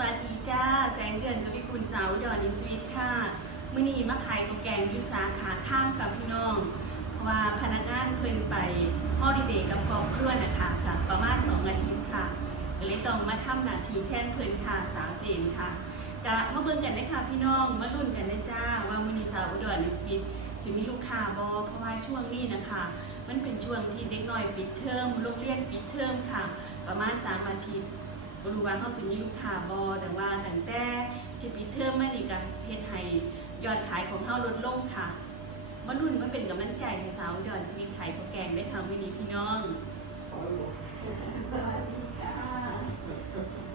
วัสดีจ้า แสงเดือนกับพี่คุณสาวดอนอินสวีทค่ะมื่อนี้มาขายข้าวแกงยุสาขาข้างกับพี่น้อง เพราะว่าพนักงานเพิ่นไปฮอลิเดย์กับครอบครัวนะคะค่ะประมาณ2อาทิตย์ค่ะก็เลยต้องมาทำหน้าที่แทนเพิ่นค่ะสาวเจนค่ะกะมาเบิ่งกันนะคะพี่น้องมาลุ้นกันนะจ้าว่ามื่อนี้สาวอุดรอินสวีทสิมีลูกค้าบ่เพราะว่าช่วงนี้นะคะ มันเป็นช่วงที่เด็กน้อยปิดเทอมโรงเรียนปิดเทอมค่ะ ประมาณ3อาทิตย์ บรูว่าเขาสิมีลูกค้าบอแต่ว่าตั้งแต่ที่ปีเทอมมานี่ก็เพจไทยยอดขายของเขาลดลงค่ะมารุ่นมันเป็นกำลังใจให้สาวยอดชีวิตไทยข้าแกงได้ทำวินีพี่น้องสวัสดีค่ะ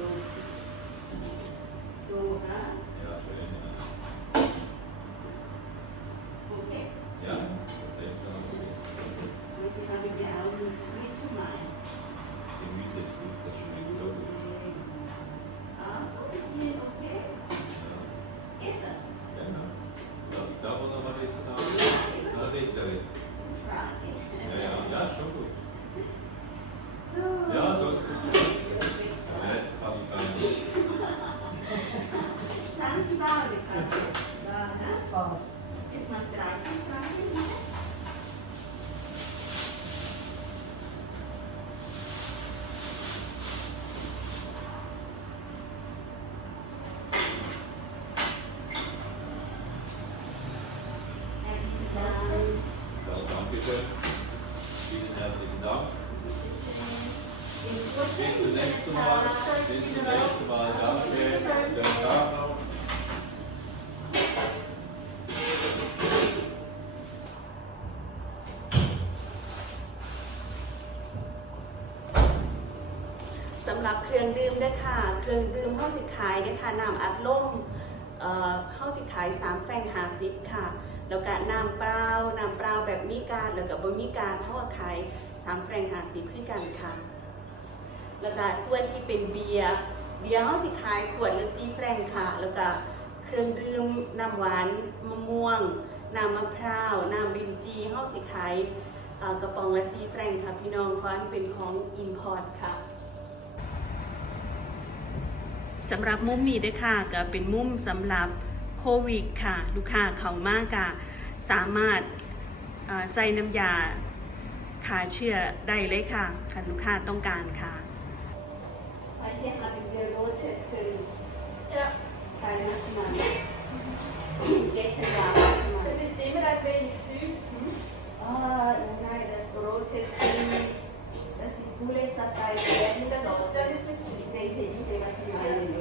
โอ สำหรับเครื่องดื่มด้ค่ะ เครื่องดื่มห้องสิขายด้ค่ะน้ำอัดลมเอ่อห้องสิขายสามแฟงหาซิปค่ะ แล้วก็น้ำเปล่าน้ำเปล่าแบบมีการแล้วก็บ่มีการห้องขายสามแฟงหาซิปคือกันค่ะ แล้วก็ส่วนที่เป็นเบียร์เบียร์ห้องสิขายขวดละสี่แฟงค่ะ แล้วก็เครื่องดื่มน้ำหวานมะม่วงน้ำมะพร้าวน้ำบินจีห้องสิขายกระป๋องละสี่แฟงค่ะพี่น้องเพราะอันเป็นของอินพอร์ตค่ะ สำหรับมุมนี้ด้วยค่ะก็เป็นมุมสำหรับโควิดค่ะ ลูกค้าเขามากค่ะสามารถเอ่อใส่น้ำยาฆ่าเชื้อได้เลยค่ะถ้าลูกค้าต้องการค่ะ Heute haben wir rotes Curry. Ja, Kein Massamann. Gestern war Massamann. das ist immer ein wenig süß. Hm? Ah, nein, das rotes Curry. Das ist Gule Satai Das ist, Sauce. das ist mit Ich Zwiebeln. denke, ich sehe, was Sie meinen.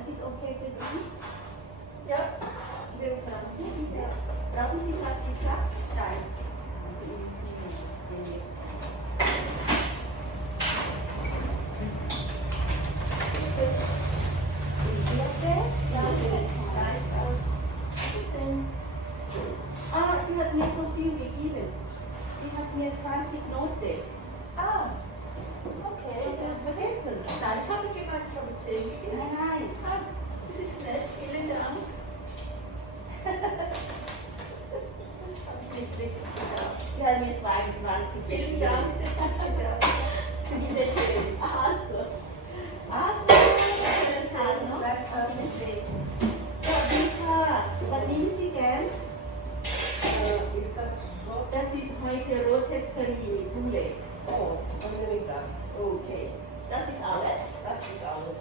Das ist okay für Sie? Ja, 12 Franken, bitte. Brauchen Sie gesagt? nein. Vielen gegeben. Dank. Bitte schön. Ach so. Ach so. Schönen Tag noch. Auf Wiedersehen. สวัสดีค่ะวันนี้สิแกน Ist das so? Das ist heute rotes Curry mit Poulet. Oh, dann nehme ich das. Okay. Das ist alles. Das ist alles.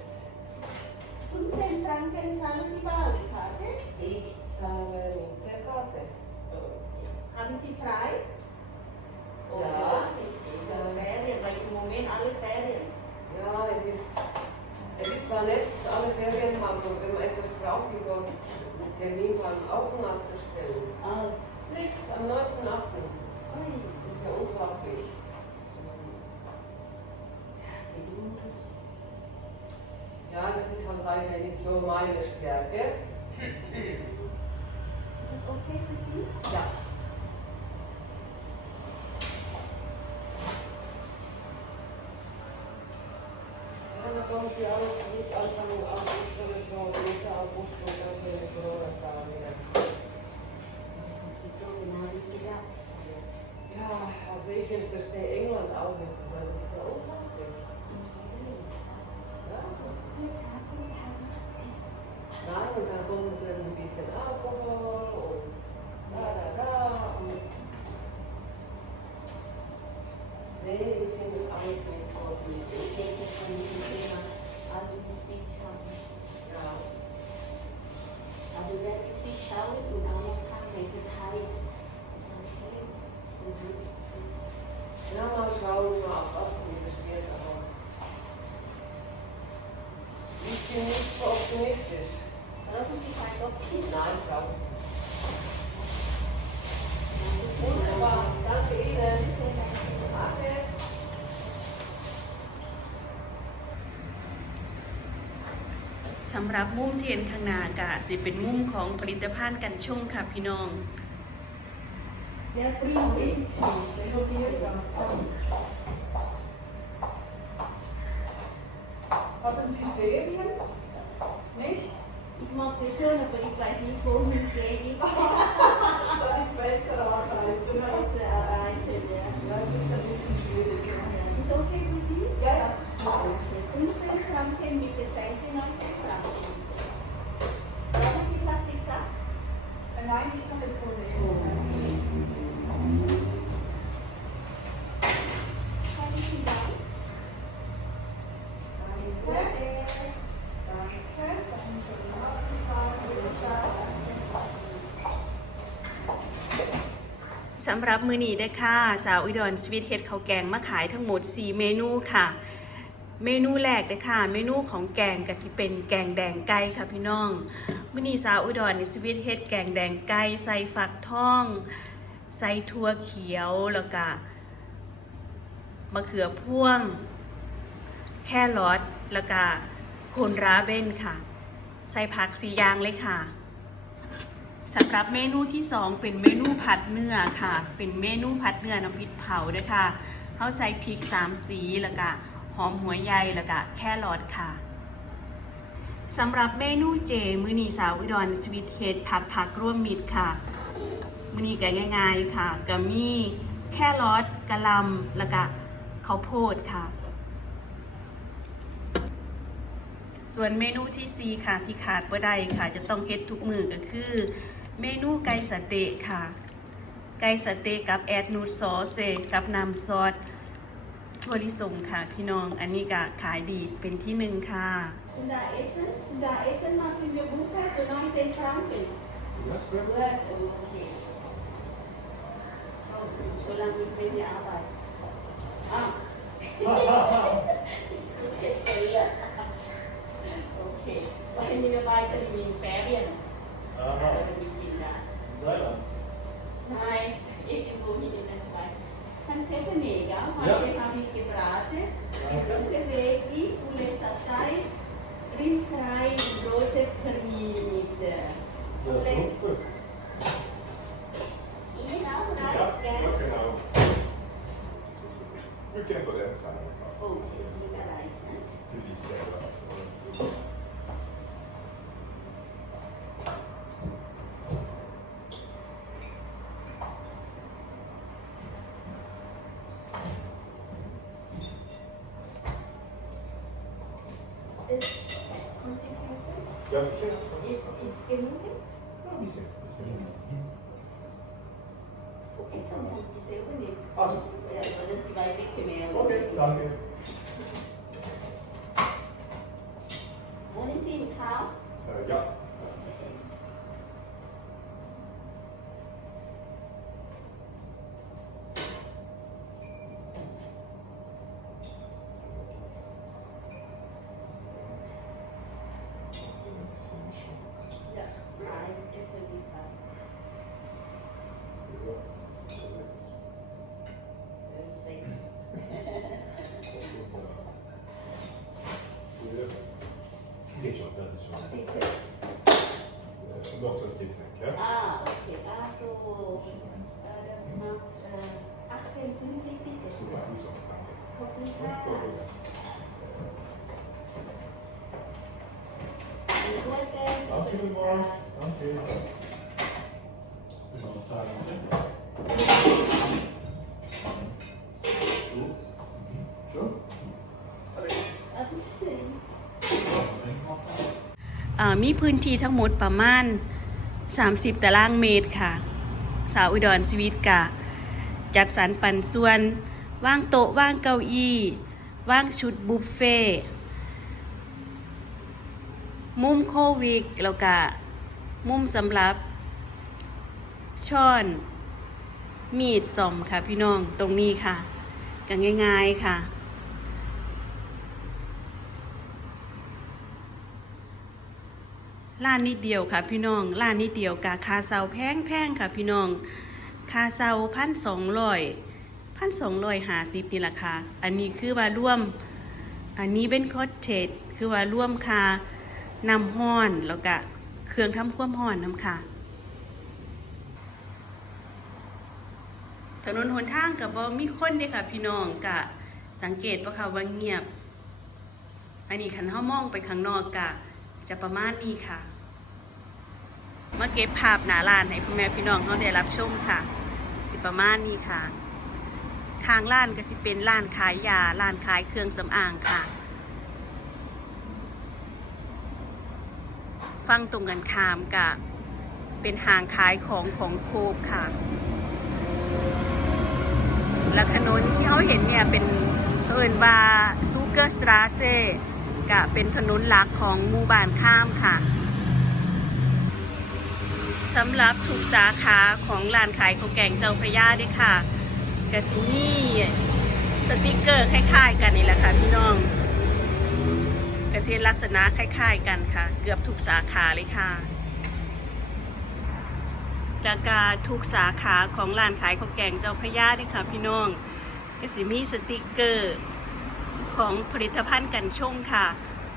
15 Franken zahlen Sie bar die Karte. Ich zahle mit der Karte. Haben Sie frei? Ist, es ist zwar nett, dass alle Ferien haben, aber wenn man etwas braucht, wie von Termin beim Augenarzt bestellen. Aus. Nix, am 9.8. Ui. ist ja unglaublich. Ja, das ist halt leider nicht so meine Stärke. Ist das okay für Sie? Ja. Dann kommen Sie alles nicht Anfang August oder so, Mitte August und dann wieder Corona-Zahlen wieder. So genau wie gedacht. Ja, also ich verstehe England auch nicht, weil das ist ja unglaublich. Ja. Nein, und dann kommt dann ein bisschen Alkohol und da, da, da. Und very famous arrangement for the taken from Ukraine. As you can see, some round. After that, you see shower in America, make it hide. Now I'm shower. สำหรับมุมที่เห็นข้างหน้ากะสิเป็นมุมของผลิตภัณฑ์กันชุ่มค่ะพี่น้อง Der bringt nichts mit, der probiert das dann. Haben Sie Ferien? Nicht? Ich mag das schon, aber ich weiß nicht, wohin gehe ich. Das ist besser arbeiten. Weise erreichen, ja. Das ist ein bisschen schwieriger. Ist okay für Sie? Ja, ja, das ist gut. 15 Franken mit Getränken 19 Franken. Brauchen Sie Plastiksack? Nein, ich habe es so สำหรับมือนี้ได้ค่ะ สาวอุดรสวีทเฮดข้าวแกงมาขายทั้งหมด 4 เมนูค่ะ เมนูแรกเลยค่ะ เมนูของแกงก็สิเป็นแกงแดงไก่ค่ะพี่น้องมื้อนี้สาวอุดรนี่สวีทเฮดแกงแดงไก่ใส่ฟักทอง ใส่ถั่วเขียวแล้วก็มะเขือพ่วง แครอทแล้วก็โคนราเบนค่ะ ใส่ผักสีอย่างเลยค่ะ สำหรับเมนูที่ 2 เป็นเมนูผัดเนื้อค่ะ เป็นเมนูผัดเนื้อน้ำพริกเผาด้วยค่ะเขาใส่พริกสามสีแล้วก็หอมหัวใหญ่แล้วก็แครอทค่ะสำหรับเมนูเจมือนีสาวอุดรสวีทเฮดผัดผักร่วมมิตรค่ะมือนีก็ง่ายๆค่ะก็มีแครอทกะหล่ำแล้วก็ข้าวโพดค่ะ ส่วนเมนูที่ 4 ค่ะที่ขาดบ่ได้ค่ะ จะต้องเฮ็ดทุกมือก็คือ เมนูไก่สะเต๊ะค่ะ ไก่สะเต๊ะกับแอดนูดซอสกับน้ำซอสถั่วลิสงค่ะพี่น้อง อันนี้ก็ขายดีเป็นที่หนึ่งค่ะ Sudah essen Sudah essen machen wir Buffet für 19 Franken Was für Gut, okay. So lange mit mir arbeiten. Ah. ich suche Fehler. Okay. Thank you. We can put a. is consequently? Is, is removing? No, we say. We say. Okay, sometimes you say when they. Awesome. Yeah, but let's divide it yeah. มีพื้นที่ทั้งหมดประมาณ 30 ตารางเมตรค่ะ สาวอุดรสวีทกะ จัดสรรปันส่วน ว่างโต๊ะว่างเก้าอี้ ว่างชุดบุฟเฟ่มุมโควิกแล้วก็มุมสำหรับช้อน มีดสอมค่ะพี่น้องตรงนี้ค่ะกันง่าย ๆค่ะ ร้านนิดเดียวค่ะพี่น้องร้านนิดเดียวกะคาเซาแพงแพงค่ะพี่น้องคาเซาพันสองร้อยพันสองร้อยหาสิบนี่แหละค่ะ อันนี้คือว่าร่วม อันนี้เป็นคอตเทจคือว่าร่วมค่านำห้อนแล้วก็เครื่องทำความห้อนน้ำค่ะ ถนนหนทางกับบอมีคนเด้ค่ะ พี่น้องกะสังเกตว่าค่ะว่าเงียบ อันนี้คันเฮามองไปข้างนอกกะจะประมาณนี้ค่ะ มาเก็บภาพหนาลานให้พ่อแม่พี่น้องเขาได้รับชมค่ะ สิประมาณนี้ค่ะ ทางร้านก็สิเป็นร้านขายยาร้านขายเครื่องสำอางค่ะ ฟังตรงกันข้ามกับเป็นห้างขายของของโคกค่ะ และถนนที่เขาเห็นเนี่ยเป็นเอินว่าซูเกอร์สตราเซกะเป็นถนนหลักของหมู่บ้านข้ามค่ะ สำหรับทุกสาขาของร้านขายข้าวแกงเจ้าพระยาด้วยค่ะกะซินี่สติกเกอร์คล้ายๆ กันนี่แหละค่ะพี่น้องกระเซ็นลักษณะคล้าย ๆ กันค่ะ เกือบทุกสาขาเลยค่ะแล้วก็ทุกสาขาของร้านขายข้าวแกงเจ้าพระยาด้วยค่ะพี่น้องก็สิมีสติกเกอร์ของผลิตภัณฑ์กันชงค่ะ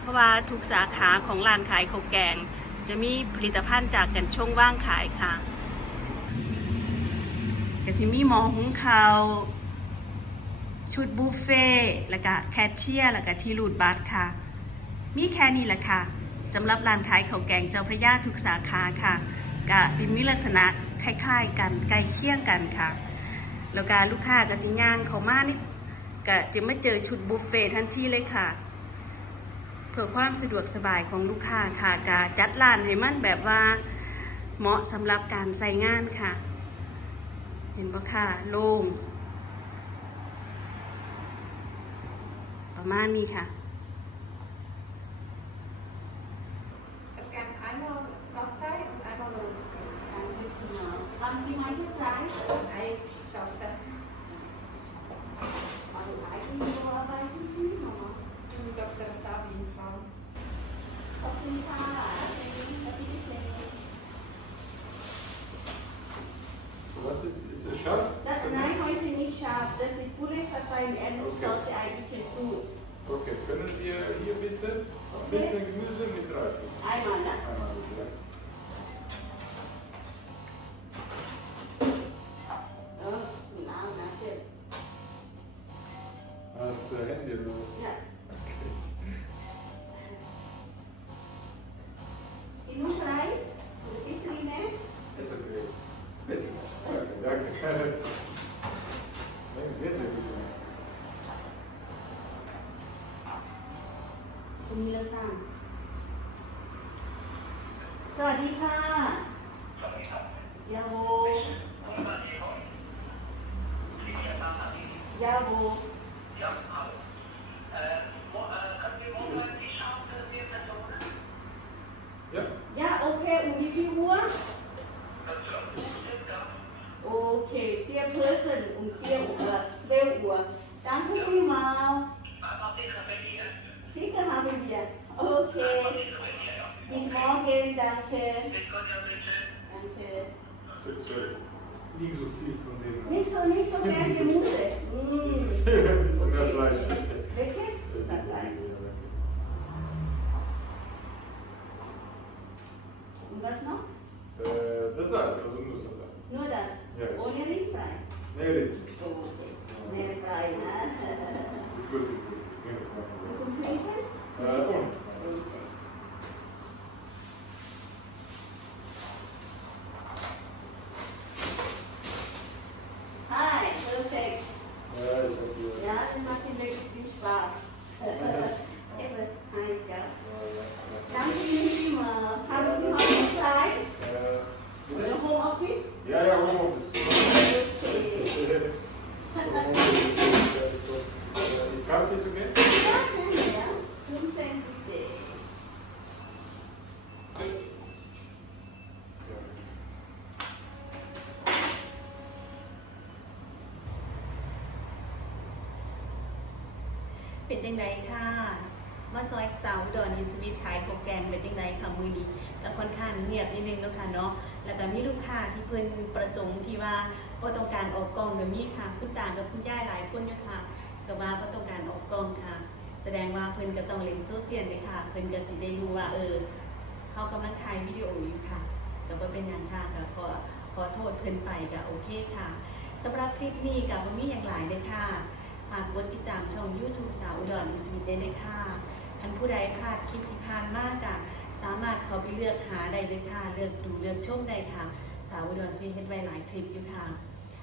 เพราะว่าทุกสาขาของร้านขายข้าวแกง จะมีผลิตภัณฑ์จากกันชงว่างขายค่ะก็สิมีหมอหุงข้าวชุดบุฟเฟ่แล้วก็แคชเชียร์แล้วก็ที่รูดบัตรค่ะ มีแค่นี้แหละค่ะสำหรับร้านขายข้าวแกงเจ้าพระยาทุกสาขาค่ะกะสิมีลักษณะคล้ายๆกันใกล้เคียงกันค่ะ แล้วการลูกค้าก็สิย่างเขามานี่ก็จะไม่เจอชุดบุฟเฟ่ทันทีเลยค่ะ เพื่อความสะดวกสบายของลูกค้าค่ะกาจัดร้านให้มันแบบว่าเหมาะสำหรับการใส่งานค่ะ เห็นปะค่ะโล่งประมาณนี้ค่ะ Okay, einmal Sattei und einmal Lohnsgeld. Haben Sie heute frei? Nein, คุณค่ะเป็นพิเศษ Was ist, ist es scharf? Das, nein, heute nicht scharf. Das ist Bulle Sattei und Erdnusssoße eigentlich Sud. Okay, können wir hier ein bisschen, ein bisschen Gemüse mit rein? Einmal, ne? Einmal bitte. Oh, na, na, schön. Das äh, Handy los. Ja. That's not? Uh, dat is dat, dat doen dat. No, that's? Only ring fry? Nee, ring. Oh, it's Nee, it's hè? Is goed, is goed. Nee, is จังไงค่ะ มาซอยสาวดอนยูสวีทขายข้าวแกงเป็นยังไงค่ะมือนี้ก็ค่อนข้างเงียบนิดนึงแล้วค่ะเนาะแล้วก็มีลูกค้าที่เพิ่นประสงค์ที่ว่าบ่ต้องการออกกองก็มีค่ะ คุณตากับคุณยายหลายคนอยู่ค่ะก็ว่าบ่ต้องการออกกองค่ะ แสดงว่าเพิ่นก็ต้องเล่นโซเชียลเลยค่ะ เพิ่นก็สิได้รู้ว่าเออเฮากำลังถ่ายวิดีโออยู่ค่ะก็บ่เป็นหยังค่ะก็ขอขอโทษเพิ่นไปก็โอเคค่ะสำหรับคลิปนี้ก็บ่มีหยังหลายเลยค่ะ ฝากกดติดตามช่อง YouTube สาวอุดรอิสมิทได้เลยค่ะท่านผู้ใดพลาดคลิปที่ผ่านมากอะสามารถเข้าไปเลือกหาได้เลยค่ะ เลือกดูเลือกชมได้ค่ะ สาวอุดรซีเฮ็ดไว้หลายคลิปอยู่ค่ะ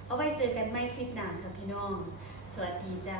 เอาไว้เจอกันไม่คลิปหน้าค่ะพี่น้อง สวัสดีจ้า